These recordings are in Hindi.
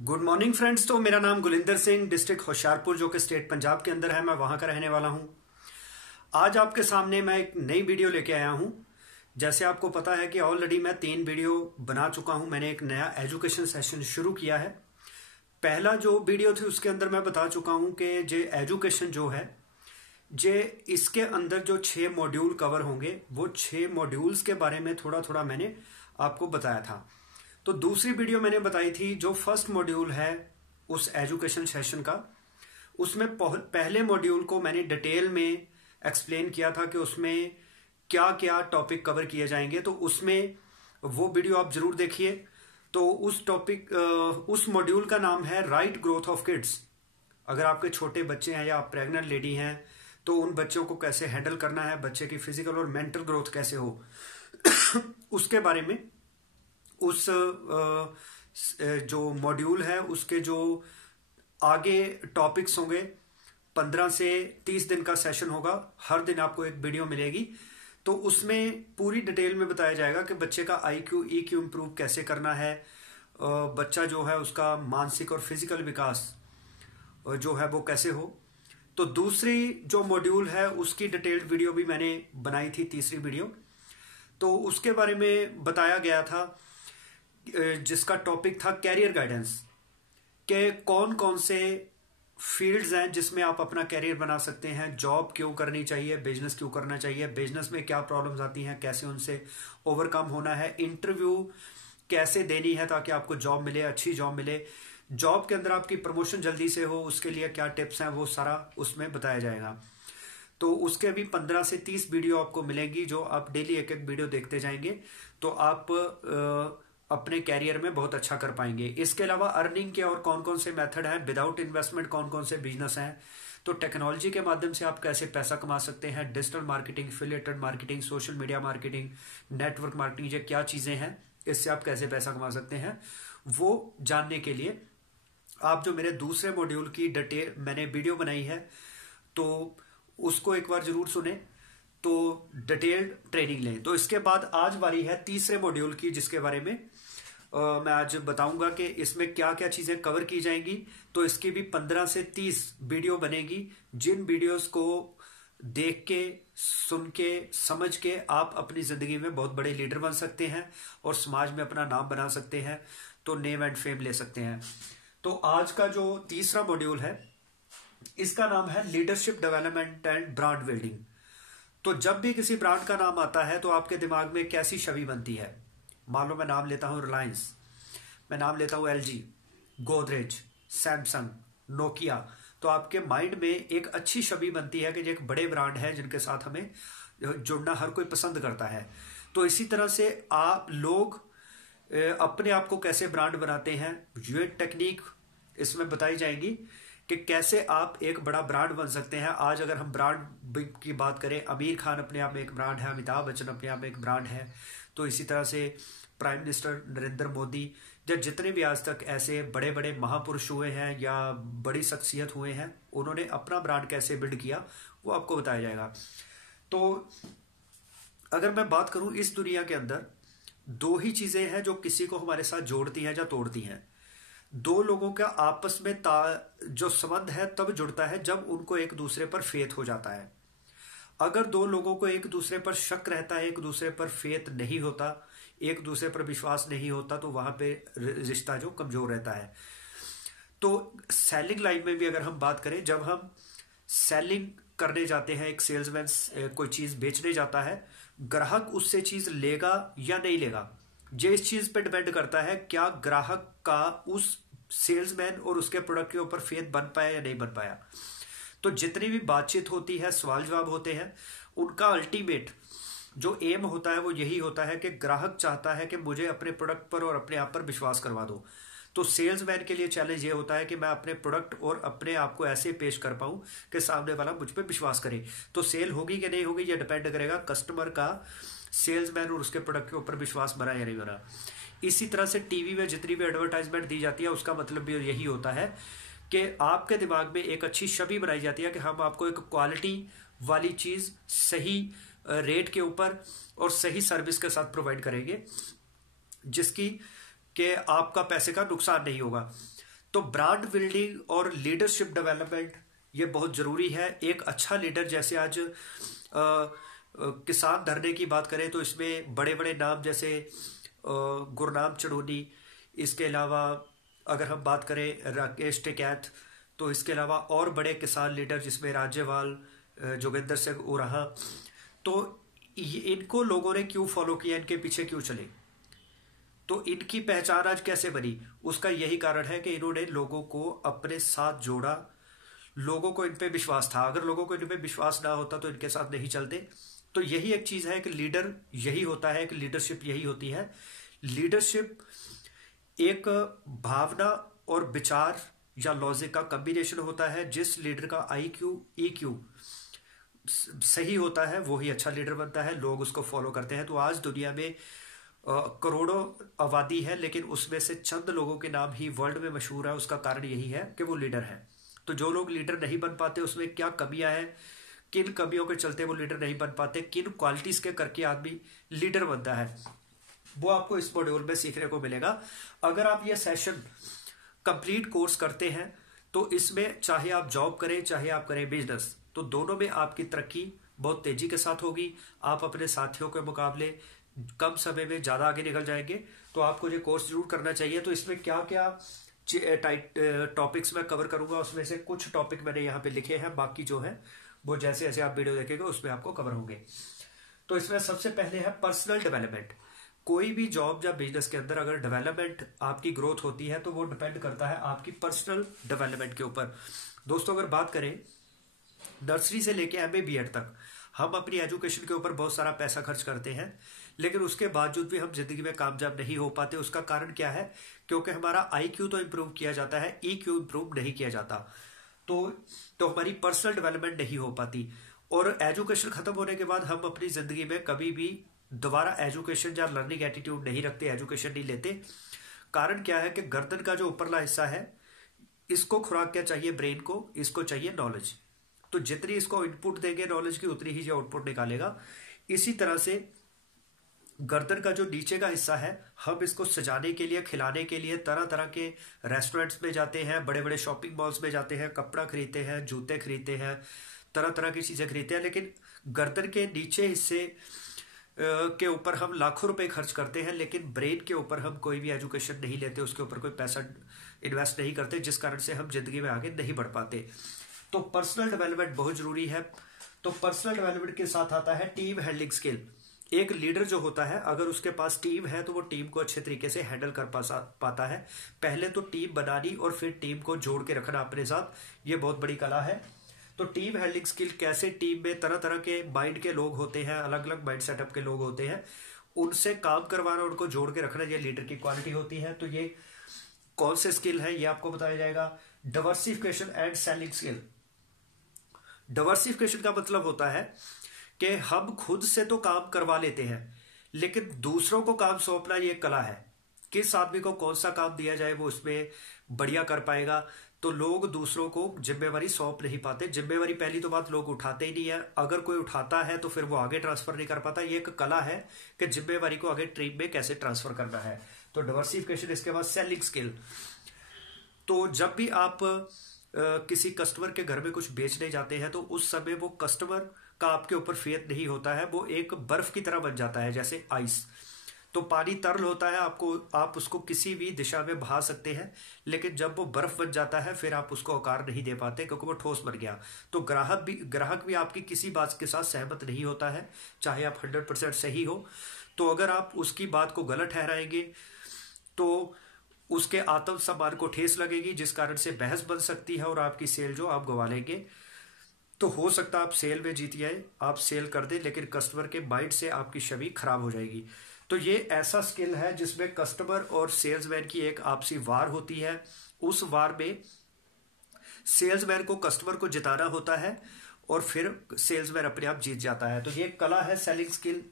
Good morning friends. तो मेरा नाम गुलिंदर सिंह, डिस्ट्रिक्ट होशियारपुर जो कि स्टेट पंजाब के अंदर है, मैं वहां का रहने वाला हूं। आज आपके सामने मैं एक नई वीडियो लेके आया हूं। जैसे आपको पता है कि ऑलरेडी मैं 3 वीडियो बना चुका हूं। मैंने एक नया एजुकेशन सेशन शुरू किया है। पहला जो वीडियो थी उसके अंदर मैं बता चुका हूं कि जे एजुकेशन जो है जे इसके अंदर जो 6 मॉड्यूल कवर होंगे, वो 6 मॉड्यूल्स के बारे में थोड़ा थोड़ा मैंने आपको बताया था। तो दूसरी वीडियो मैंने बताई थी जो फर्स्ट मॉड्यूल है उस एजुकेशन सेशन का, उसमें पहले मॉड्यूल को मैंने डिटेल में एक्सप्लेन किया था कि उसमें क्या क्या टॉपिक कवर किए जाएंगे। तो उसमें वो वीडियो आप जरूर देखिए। तो उस मॉड्यूल का नाम है राइट ग्रोथ ऑफ किड्स। अगर आपके छोटे बच्चे हैं या आप प्रेग्नेंट लेडी हैं तो उन बच्चों को कैसे हैंडल करना है, बच्चे की फिजिकल और मेंटल ग्रोथ कैसे हो उसके बारे में उस जो मॉड्यूल है उसके जो आगे टॉपिक्स होंगे, 15 से 30 दिन का सेशन होगा। हर दिन आपको एक वीडियो मिलेगी। तो उसमें पूरी डिटेल में बताया जाएगा कि बच्चे का IQ EQ इम्प्रूव कैसे करना है, बच्चा जो है उसका मानसिक और फिजिकल विकास जो है वो कैसे हो। तो दूसरी जो मॉड्यूल है उसकी डिटेल्ड वीडियो भी मैंने बनाई थी, तीसरी वीडियो। तो उसके बारे में बताया गया था जिसका टॉपिक था कैरियर गाइडेंस, के कौन कौन से फील्ड्स हैं जिसमें आप अपना कैरियर बना सकते हैं, जॉब क्यों करनी चाहिए, बिजनेस क्यों करना चाहिए, बिजनेस में क्या प्रॉब्लम्स आती हैं, कैसे उनसे ओवरकम होना है, इंटरव्यू कैसे देनी है ताकि आपको जॉब मिले, अच्छी जॉब मिले, जॉब के अंदर आपकी प्रमोशन जल्दी से हो, उसके लिए क्या टिप्स हैं, वो सारा उसमें बताया जाएगा। तो उसके भी 15 से 30 वीडियो आपको मिलेंगी जो आप डेली एक एक वीडियो देखते जाएंगे तो आप अपने कैरियर में बहुत अच्छा कर पाएंगे। इसके अलावा अर्निंग के और कौन कौन से मेथड हैं, विदाउट इन्वेस्टमेंट कौन कौन से बिजनेस हैं, तो टेक्नोलॉजी के माध्यम से आप कैसे पैसा कमा सकते हैं, digital marketing, affiliated marketing, social media marketing, network marketing, ये क्या चीजें हैं, इससे आप कैसे पैसा कमा सकते हैं, वो जानने के लिए आप जो मेरे दूसरे मॉड्यूल की डिटेल मैंने वीडियो बनाई है तो उसको एक बार जरूर सुने, तो डिटेल्ड ट्रेनिंग लें। तो इसके बाद आज बारी है तीसरे मॉड्यूल की, जिसके बारे में मैं आज बताऊंगा कि इसमें क्या क्या चीजें कवर की जाएंगी। तो इसकी भी 15 से 30 वीडियो बनेगी, जिन वीडियोस को देख के, सुन के, समझ के आप अपनी जिंदगी में बहुत बड़े लीडर बन सकते हैं और समाज में अपना नाम बना सकते हैं, तो नेम एंड फेम ले सकते हैं। तो आज का जो तीसरा मॉड्यूल है इसका नाम है leadership development and brand building. तो जब भी किसी ब्रांड का नाम आता है तो आपके दिमाग में कैसी छवि बनती है। मान लो मैं नाम लेता हूं रिलायंस, मैं नाम लेता हूं LG, गोदरेज, सैमसंग, नोकिया, तो आपके माइंड में एक अच्छी छवि बनती है कि ये एक बड़े ब्रांड है जिनके साथ हमें जुड़ना हर कोई पसंद करता है। तो इसी तरह से आप लोग अपने आप को कैसे ब्रांड बनाते हैं, ये टेक्निक इसमें बताई जाएगी कि कैसे आप एक बड़ा ब्रांड बन सकते हैं। आज अगर हम ब्रांड की बात करें, आमिर खान अपने आप में एक ब्रांड है, अमिताभ बच्चन अपने आप में एक ब्रांड है। तो इसी तरह से प्राइम मिनिस्टर नरेंद्र मोदी या जितने भी आज तक ऐसे बड़े बड़े महापुरुष हुए हैं या बड़ी शख्सियत हुए हैं, उन्होंने अपना ब्रांड कैसे बिल्ड किया वो आपको बताया जाएगा। तो अगर मैं बात करूं, इस दुनिया के अंदर 2 ही चीजें हैं जो किसी को हमारे साथ जोड़ती हैं या तोड़ती हैं। 2 लोगों का आपस में जो संबंध है तब जुड़ता है जब उनको एक दूसरे पर फेथ हो जाता है। अगर 2 लोगों को एक दूसरे पर शक रहता है, एक दूसरे पर फेथ नहीं होता, एक दूसरे पर विश्वास नहीं होता, तो वहां पे रिश्ता जो कमजोर रहता है। तो सेलिंग लाइन में भी अगर हम बात करें, जब हम सेलिंग करने जाते हैं, एक सेल्समैन कोई चीज बेचने जाता है, ग्राहक उससे चीज लेगा या नहीं लेगा, ये इस चीज पे डिपेंड करता है क्या ग्राहक का उस सेल्समैन और उसके प्रोडक्ट के ऊपर फेथ बन पाया या नहीं बन पाया। तो जितनी भी बातचीत होती है, सवाल जवाब होते हैं, उनका अल्टीमेट जो एम होता है वो यही होता है कि ग्राहक चाहता है कि मुझे अपने प्रोडक्ट पर और अपने आप पर विश्वास करवा दो। तो सेल्समैन के लिए चैलेंज ये होता है कि मैं अपने प्रोडक्ट और अपने आप को ऐसे पेश कर पाऊं कि सामने वाला मुझ पर विश्वास करे। तो सेल होगी कि नहीं होगी ये डिपेंड करेगा कस्टमर का सेल्समैन और उसके प्रोडक्ट के ऊपर विश्वास बना या नहीं बना। इसी तरह से टीवी में जितनी भी एडवर्टाइजमेंट दी जाती है उसका मतलब भी यही होता है कि आपके दिमाग में एक अच्छी छवि बनाई जाती है कि हम आपको एक क्वालिटी वाली चीज सही रेट के ऊपर और सही सर्विस के साथ प्रोवाइड करेंगे जिसकी कि आपका पैसे का नुकसान नहीं होगा। तो ब्रांड बिल्डिंग और लीडरशिप डेवलपमेंट ये बहुत जरूरी है। एक अच्छा लीडर, जैसे आज किसान धरने की बात करें तो इसमें बड़े बड़े नाम जैसे गुरनाम चढ़ूनी, इसके अलावा अगर हम बात करें राकेश टिकैत, तो इसके अलावा और बड़े किसान लीडर जिसमें राज्यपाल जोगिंदर सिंह उराहा, तो इनको लोगों ने क्यों फॉलो किया, इनके पीछे क्यों चले, तो इनकी पहचान आज कैसे बनी? उसका यही कारण है कि इन्होंने लोगों को अपने साथ जोड़ा, लोगों को इन पे विश्वास था। अगर लोगों को इन पे विश्वास ना होता तो इनके साथ नहीं चलते। तो यही एक चीज है कि लीडर यही होता है, कि लीडरशिप यही होती है। लीडरशिप एक भावना और विचार या लॉजिक का कॉम्बिनेशन होता है। जिस लीडर का IQ EQ सही होता है वो ही अच्छा लीडर बनता है, लोग उसको फॉलो करते हैं। तो आज दुनिया में करोड़ों आबादी है, लेकिन उसमें से चंद लोगों के नाम ही वर्ल्ड में मशहूर है। उसका कारण यही है कि वो लीडर है। तो जो लोग लीडर नहीं बन पाते उसमें क्या कमियां हैं, किन कमियों के चलते वो लीडर नहीं बन पाते, किन क्वालिटीज के करके आदमी लीडर बनता है, वो आपको इस मॉड्यूल में सीखने को मिलेगा। अगर आप ये सेशन कंप्लीट कोर्स करते हैं तो इसमें चाहे आप जॉब करें चाहे आप करें बिजनेस, तो दोनों में आपकी तरक्की बहुत तेजी के साथ होगी। आप अपने साथियों के मुकाबले कम समय में ज्यादा आगे निकल जाएंगे। तो आपको ये कोर्स जरूर करना चाहिए। तो इसमें क्या क्या टॉपिक्स मैं कवर करूंगा, उसमें से कुछ टॉपिक मैंने यहाँ पे लिखे हैं, बाकी जो है वो जैसे जैसे आप वीडियो देखेंगे उसमें आपको कवर होंगे। तो इसमें सबसे पहले है पर्सनल डेवलपमेंट। कोई भी जॉब या बिजनेस के अंदर अगर डेवलपमेंट आपकी ग्रोथ होती है तो वो डिपेंड करता है आपकी पर्सनल डेवलपमेंट के ऊपर। दोस्तों अगर बात करें नर्सरी से लेके MA BEd तक हम अपनी एजुकेशन के ऊपर बहुत सारा पैसा खर्च करते हैं, लेकिन उसके बावजूद भी हम जिंदगी में कामयाब नहीं हो पाते। उसका कारण क्या है? क्योंकि हमारा IQ तो इम्प्रूव किया जाता है, EQ इम्प्रूव नहीं किया जाता। तो हमारी पर्सनल डेवलपमेंट नहीं हो पाती। और एजुकेशन खत्म होने के बाद हम अपनी जिंदगी में कभी भी दोबारा एजुकेशन या लर्निंग एटीट्यूड नहीं रखते, एजुकेशन नहीं लेते। कारण क्या है कि गर्दन का जो ऊपरला हिस्सा है इसको खुराक क्या चाहिए? ब्रेन को, इसको चाहिए नॉलेज। तो जितनी इसको इनपुट देंगे नॉलेज की, उतनी ही जो आउटपुट निकालेगा। इसी तरह से गर्दन का जो नीचे का हिस्सा है, हम इसको सजाने के लिए, खिलाने के लिए तरह तरह के रेस्टोरेंट्स में जाते हैं, बड़े बड़े शॉपिंग मॉल्स में जाते हैं, कपड़ा खरीदते हैं, जूते खरीदते हैं, तरह तरह की चीजें खरीदते हैं। लेकिन गर्दन के नीचे हिस्से के ऊपर हम लाखों रुपए खर्च करते हैं, लेकिन ब्रेन के ऊपर हम कोई भी एजुकेशन नहीं लेते, उसके ऊपर कोई पैसा इन्वेस्ट नहीं करते, जिस कारण से हम जिंदगी में आगे नहीं बढ़ पाते। तो पर्सनल डेवलपमेंट बहुत जरूरी है। तो पर्सनल डेवलपमेंट के साथ आता है टीम हैंडलिंग स्किल। एक लीडर जो होता है, अगर उसके पास टीम है तो वो टीम को अच्छे तरीके से हैंडल कर पाता है। पहले तो टीम बनानी और फिर टीम को जोड़ के रखना अपने साथ, ये बहुत बड़ी कला है। तो टीम हैंडलिंग स्किल कैसे? टीम में तरह तरह के माइंड के लोग होते हैं, अलग अलग माइंड सेटअप के लोग होते हैं, उनसे काम करवाना, उनको जोड़ के रखना, ये लीडर की क्वालिटी होती है। तो ये कौन से स्किल है ये आपको बताया जाएगा। Diversification and selling skill. Diversification का मतलब होता है कि हम खुद से तो काम करवा लेते हैं, लेकिन दूसरों को काम सौंपना ये कला है। किस आदमी को कौन सा काम दिया जाए वो उसमें बढ़िया कर पाएगा। तो लोग दूसरों को जिम्मेवारी सौंप नहीं पाते। जिम्मेवारी पहली तो बात, लोग उठाते ही नहीं है। अगर कोई उठाता है तो फिर वो आगे ट्रांसफर नहीं कर पाता। ये एक कला है कि जिम्मेवारी को आगे टीम में कैसे ट्रांसफर करना है। तो डाइवर्सिफिकेशन। इसके बाद सेलिंग स्किल। तो जब भी आप किसी कस्टमर के घर में कुछ बेचने जाते हैं तो उस समय वो कस्टमर का आपके ऊपर फेथ नहीं होता है, वो एक बर्फ की तरह बन जाता है, जैसे आइस। तो पानी तरल होता है, आप उसको किसी भी दिशा में बहा सकते हैं, लेकिन जब वो बर्फ बन जाता है फिर आप उसको आकार नहीं दे पाते, क्योंकि वो ठोस बन गया। तो ग्राहक भी आपकी किसी बात के साथ सहमत नहीं होता है, चाहे आप 100% सही हो। तो अगर आप उसकी बात को गलत ठहराएंगे तो उसके आत्म सम्मान को ठेस लगेगी, जिस कारण से बहस बन सकती है और आपकी सेल जो आप गवा लेंगे। तो हो सकता है आप सेल में जीत जाए, आप सेल कर दे, लेकिन कस्टमर के माइंड से आपकी छवि खराब हो जाएगी। तो ये ऐसा स्किल है जिसमें कस्टमर और सेल्समैन की एक आपसी वार होती है। उस वार में सेल्समैन को कस्टमर को जिताना होता है और फिर सेल्समैन अपने आप जीत जाता है। तो ये कला है सेलिंग स्किल।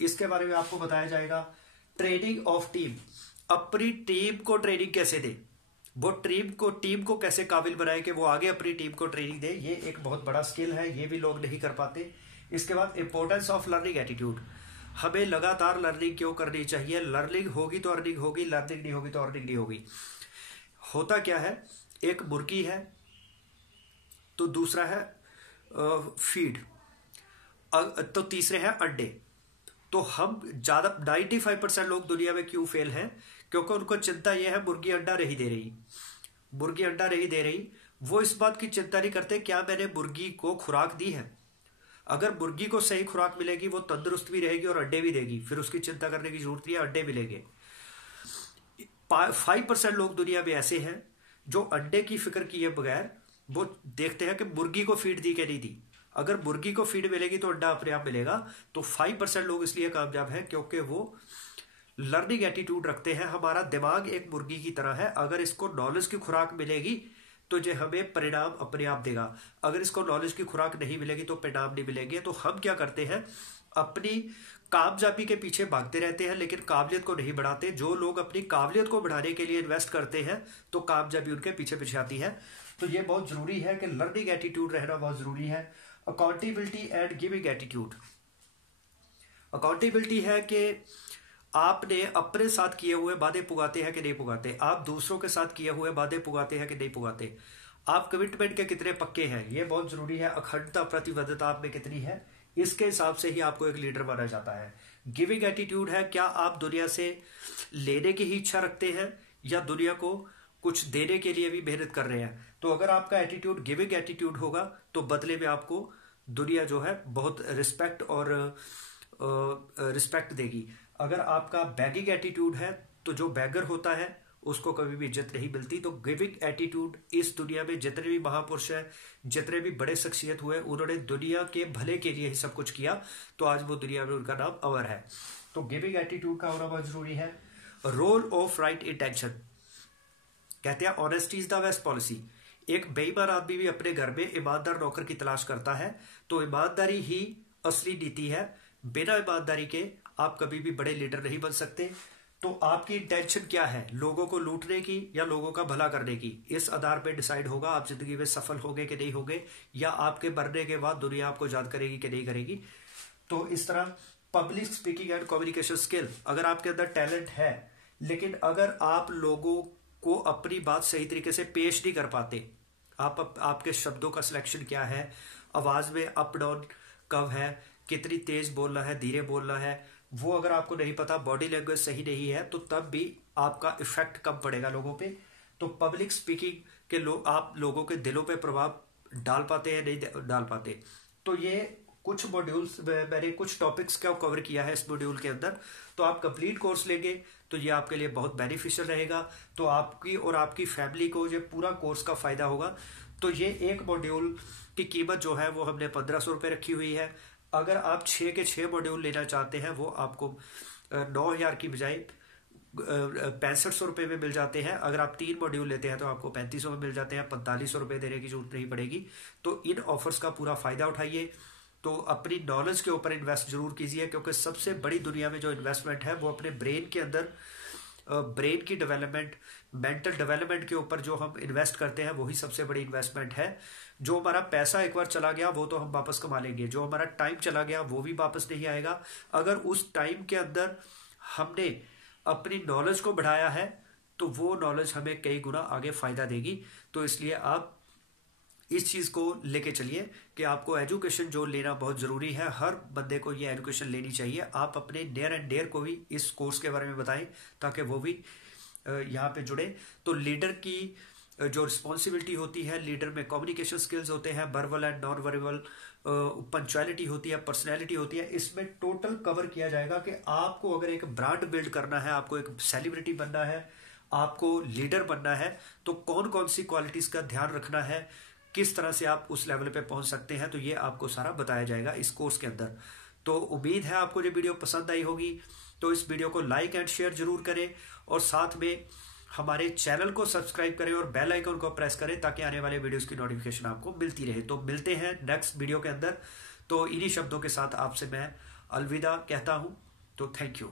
इसके बारे में आपको बताया जाएगा। Training of team. अपनी टीम को ट्रेनिंग कैसे दे, वो टीम को कैसे काबिल बनाए कि वो आगे अपनी टीम को ट्रेनिंग दे, ये एक बहुत बड़ा स्किल है, ये भी लोग नहीं कर पाते। इसके बाद इंपॉर्टेंस ऑफ लर्निंग एटीट्यूड। हमें लगातार लर्निंग क्यों करनी चाहिए? लर्निंग होगी तो अर्निंग होगी, लर्निंग नहीं होगी तो अर्निंग नहीं होगी। होता क्या है, एक मुर्गी है तो दूसरा है फीड, तो तीसरे हैं अंडे। तो हम ज्यादा 95% लोग दुनिया में क्यों फेल हैं, क्योंकि उनको चिंता यह है मुर्गी अंडा नहीं दे रही, मुर्गी अंडा नहीं दे रही। वो इस बात की चिंता नहीं करते क्या मैंने मुर्गी को खुराक दी है। अगर मुर्गी को सही खुराक मिलेगी वो तंदुरुस्त भी रहेगी और अंडे भी देगी, फिर उसकी चिंता करने की जरूरत नहीं है, अंडे मिलेंगे। 5% लोग दुनिया में ऐसे हैं जो अंडे की फिक्र किए बगैर वो देखते हैं कि मुर्गी को फीड दी कि नहीं दी। अगर मुर्गी को फीड मिलेगी तो अंडा अपने आप मिलेगा। तो 5% लोग इसलिए कामयाब हैं क्योंकि वो लर्निंग एटीट्यूड रखते हैं। हमारा दिमाग एक मुर्गी की तरह है, अगर इसको नॉलेज की खुराक मिलेगी तो जो हमें परिणाम अपने आप देगा, अगर इसको नॉलेज की खुराक नहीं मिलेगी तो परिणाम नहीं मिलेंगे। तो हम क्या करते हैं, अपनी कामयाबी के पीछे भागते रहते हैं लेकिन काबिलियत को नहीं बढ़ाते। जो लोग अपनी काबिलियत को बढ़ाने के लिए इन्वेस्ट करते हैं तो कामयाबी उनके पीछे पीछे आती है। तो ये बहुत जरूरी है कि लर्निंग एटीट्यूड रहना बहुत जरूरी है। Accountability and giving attitude. Accountability है कि आपने अपने साथ किए हुए वादे पुगाते हैं कि नहीं पुगाते, आप दूसरों के साथ किए हुए वादे पुगाते हैं कि नहीं पुगाते, आप कमिटमेंट के कितने पक्के हैं, ये बहुत जरूरी है। अखंडता प्रतिबद्धता आप में कितनी है, इसके हिसाब से ही आपको एक लीडर माना जाता है। गिविंग एटीट्यूड है, क्या आप दुनिया से लेने की ही इच्छा रखते हैं या दुनिया को कुछ देने के लिए भी मेहनत कर रहे हैं। तो अगर आपका एटीट्यूड गिविंग एटीट्यूड होगा तो बदले में आपको दुनिया जो है बहुत रिस्पेक्ट और रिस्पेक्ट देगी। अगर आपका बैगिंग एटीट्यूड है तो जो बैगर होता है उसको कभी भी इज्जत नहीं मिलती। तो गिविंग एटीट्यूड, इस दुनिया में जितने भी महापुरुष हैं, जितने भी बड़े शख्सियत हुए, उन्होंने दुनिया के भले के लिए ही सब कुछ किया, तो आज वो दुनिया में उनका नाम अमर है। तो गिविंग एटीट्यूड का होना बहुत जरूरी है। रोल ऑफ राइट इंटेंशन, कहते हैं honesty is the best policy. एक बेईमान आदमी भी अपने घर में ईमानदार नौकर की तलाश करता है, तो ईमानदारी ही असली नीति है। बिना ईमानदारी के आप कभी भी बड़े लीडर नहीं बन सकते। तो आपकी इंटेंशन क्या है, लोगों को लूटने की या लोगों का भला करने की, इस आधार पर डिसाइड होगा आप जिंदगी में सफल होंगे कि नहीं होंगे, या आपके मरने के बाद दुनिया आपको याद करेगी कि नहीं करेगी। तो इस तरह public speaking and communication skill, अगर आपके अंदर टैलेंट है लेकिन अगर आप लोगों को अपनी बात सही तरीके से पेश नहीं कर पाते, आपके शब्दों का सिलेक्शन क्या है, आवाज में अप डाउन कब है, कितनी तेज बोलना है, धीरे बोलना है, वो अगर आपको नहीं पता, बॉडी लैंग्वेज सही नहीं है, तो तब भी आपका इफेक्ट कम पड़ेगा लोगों पे। तो पब्लिक स्पीकिंग के आप लोगों के दिलों पे प्रभाव डाल पाते हैं, नहीं डाल पाते। तो ये कुछ मॉड्यूल्स मैंने कुछ टॉपिक्स का कवर किया है इस मॉड्यूल के अंदर। तो आप कंप्लीट कोर्स लेंगे तो ये आपके लिए बहुत बेनिफिशियल रहेगा। तो आपकी और आपकी फैमिली को ये पूरा कोर्स का फायदा होगा। तो ये एक मॉड्यूल की कीमत जो है वो हमने 1500 रुपये रखी हुई है। अगर आप 6 के 6 मॉड्यूल लेना चाहते हैं वो आपको 9000 की बजाय 6500 रुपये में मिल जाते हैं। अगर आप 3 मॉड्यूल लेते हैं तो आपको 3500 में मिल जाते हैं, 4500 रुपये देने की जरूरत नहीं पड़ेगी। तो इन ऑफर्स का पूरा फायदा उठाइए। तो अपनी नॉलेज के ऊपर इन्वेस्ट जरूर कीजिए, क्योंकि सबसे बड़ी दुनिया में जो इन्वेस्टमेंट है वो अपने ब्रेन के अंदर, ब्रेन की डेवलपमेंट, मेंटल डेवलपमेंट के ऊपर जो हम इन्वेस्ट करते हैं वही सबसे बड़ी इन्वेस्टमेंट है। जो हमारा पैसा एक बार चला गया वो तो हम वापस कमा लेंगे, जो हमारा टाइम चला गया वो भी वापस नहीं आएगा। अगर उस टाइम के अंदर हमने अपनी नॉलेज को बढ़ाया है तो वो नॉलेज हमें कई गुना आगे फायदा देगी। तो इसलिए आप इस चीज को लेके चलिए कि आपको एजुकेशन जो लेना बहुत जरूरी है, हर बंदे को ये एजुकेशन लेनी चाहिए। आप अपने नियर एंड डियर को भी इस कोर्स के बारे में बताएं ताकि वो भी यहाँ पे जुड़े। तो लीडर की जो रिस्पॉन्सिबिलिटी होती है, लीडर में कम्युनिकेशन स्किल्स होते हैं, verbal and non verbal, punctuality होती है, पर्सनैलिटी होती है। इसमें टोटल कवर किया जाएगा कि आपको अगर एक ब्रांड बिल्ड करना है, आपको एक सेलिब्रिटी बनना है, आपको लीडर बनना है, तो कौन कौन सी क्वालिटीज का ध्यान रखना है, किस तरह से आप उस लेवल पे पहुंच सकते हैं। तो ये आपको सारा बताया जाएगा इस कोर्स के अंदर। तो उम्मीद है आपको ये वीडियो पसंद आई होगी। तो इस वीडियो को लाइक एंड शेयर जरूर करें और साथ में हमारे चैनल को सब्सक्राइब करें और बेल आइकन को प्रेस करें ताकि आने वाले वीडियोस की नोटिफिकेशन आपको मिलती रहे। तो मिलते हैं नेक्स्ट वीडियो के अंदर। तो इन्हीं शब्दों के साथ आपसे मैं अलविदा कहता हूं। तो थैंक यू।